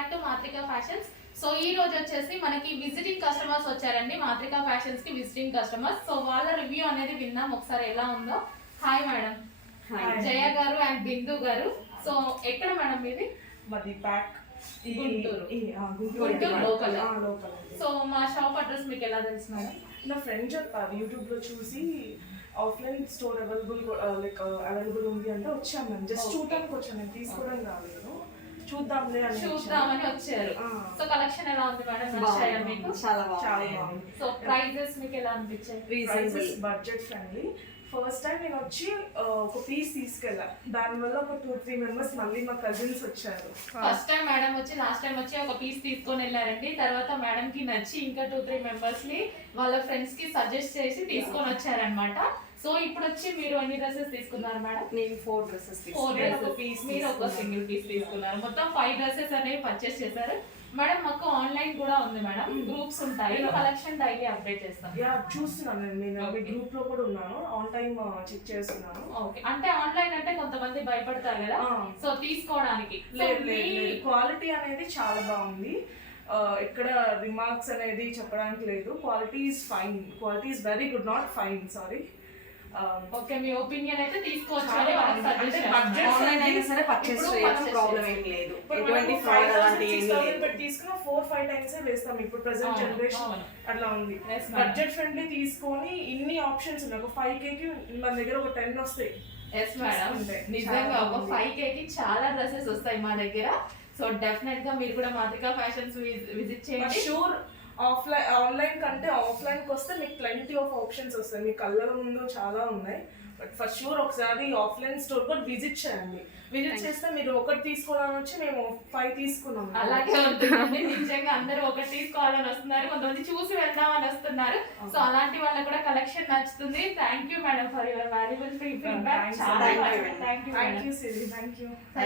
Back to మాత్రికా fashions. So ఈ రోజు వచ్చేసి మనకి విజిటింగ్ కస్టమర్స్ వచ్చారండి, మాత్రికా ఫ్యాషన్స్ కి విజిటింగ్ కస్టమర్స్. సో వాళ్ళ రివ్యూ అనేది విన్నాం ఒకసారి ఎలా ఉందో. Hi madam. జయ గారు అండ్ బిందు గారు. సో ఎక్కడ మేడం ఇది? మాది pack Guntur. Guntur local. Local. So మా షాప్ అడ్రస్ మీకు ఎలా తెలుసు మేడం? నా ఫ్రెండ్ చెప్పారు యూట్యూబ్ లో చూసి ఆఫ్లైన్ స్టోర్ అవైలబుల్ ఉంది అంటే వచ్చాను మేము. జస్ట్ చూడడానికి వచ్చాను, నేను తీసుకోవడం రాలేదు, చూద్దామని వచ్చారు. సో కలెక్షన్ ఎలా ఉంది మేడం? నచ్చాయా మీకు? చాలా బాగుంది. సో ప్రైజెస్ మీకు ఎలా అనిపించాయి? Budget friendly. ఫస్ట్ టైం నేను వచ్చి ఒక పీస్ తీసుకెళ్ళా, దానివల్ల ఒక 2-3 మెంబర్స్ మళ్ళీ మా కజిన్స్ వచ్చారు. ఫస్ట్ టైం మేడం వచ్చి లాస్ట్ టైం వచ్చి ఒక పీస్ తీసుకొని వెళ్ళారండి. తర్వాత మేడం కి నచ్చి ఇంకా 2-3 మెంబర్స్ ని వాళ్ళ ఫ్రెండ్స్ కి సజెస్ట్ చేసి తీసుకొని వచ్చారనమాట. సో ఇప్పుడు వచ్చి మీరు ఎన్ని డ్రెస్సెస్ తీసుకున్నారు మేడం? నేను 4 డ్రెస్సెస్ మీరు ఒక సింగిల్ పీస్ తీసుకున్నారు. మొత్తం 5 డ్రెస్సెస్ అనేవి పర్చేస్ చేశారు మేడం. మాకు ఆన్లైన్ కూడా ఉంది మేడం, గ్రూప్స్ ఉంటాయి, కలెక్షన్ డైలీ అప్డేట్ చేస్తాం. చూస్తున్నాను నేను మీ గ్రూప్ లో కూడా ఉన్నాను, ఆన్ టైం చెక్ చేస్తున్నాను. ఓకే, అంటే ఆన్లైన్ అంటే కొంతమంది భయపడతారు కదా, సో తీసుకోవడానికి. క్వాలిటీ అనేది చాలా బాగుంది, ఎక్కడ రిమార్క్స్ అనేది చెప్పడానికి లేదు. Quality is fine, quality is very good, not fine, sorry. Okay, me opinion అయితే తీసుకోవచ్చు. తీసుకున్న 4-5 టైమ్స్ వేస్తాం ఇప్పుడు ప్రెసెంట్ జనరేషన్ అట్లా ఉంది. బడ్జెట్ ఫ్రెండ్లీ తీసుకొని ఇన్ని ఆప్షన్స్ ఉన్నాయి. ఒక 5K కి మన దగ్గర ఒక 10 వస్తాయి. ఎస్ మేడం, నిజంగా ఒక 5K కి చాలా డ్రెస్సెస్ వస్తాయి మా దగ్గర. సో డెఫినెట్ గా మీరు కూడా మాత్రికా ఫ్యాషన్స్ విజిట్ చేయండి. షూర్ ఆన్లైన్ కంటే ఆఫ్లైన్ కి వస్తే మీకు ప్లెంటీ ఆఫ్ ఆప్షన్స్ వస్తాయి, మీ కళ్ళ ముందు చాలా ఉన్నాయి. బట్ ఫర్ షూర్ ఒకసారి ఆఫ్లైన్ స్టోర్ కూడా విజిట్ చేయండి. విజిట్ చేస్తే మీరు ఒకటి తీసుకోవాలని వచ్చి మేము 5 తీసుకున్నాం. అలాగే ఉంటుంది నిజంగా, అందరూ ఒకటి తీసుకోవాలని వస్తున్నారు, కొంతమంది చూసి వెళ్దామని వస్తున్నారు. సో అలాంటి వాళ్ళకి కూడా కలెక్షన్ నచ్చుతుంది. Thank you madam for your valuable feedback. Thank you.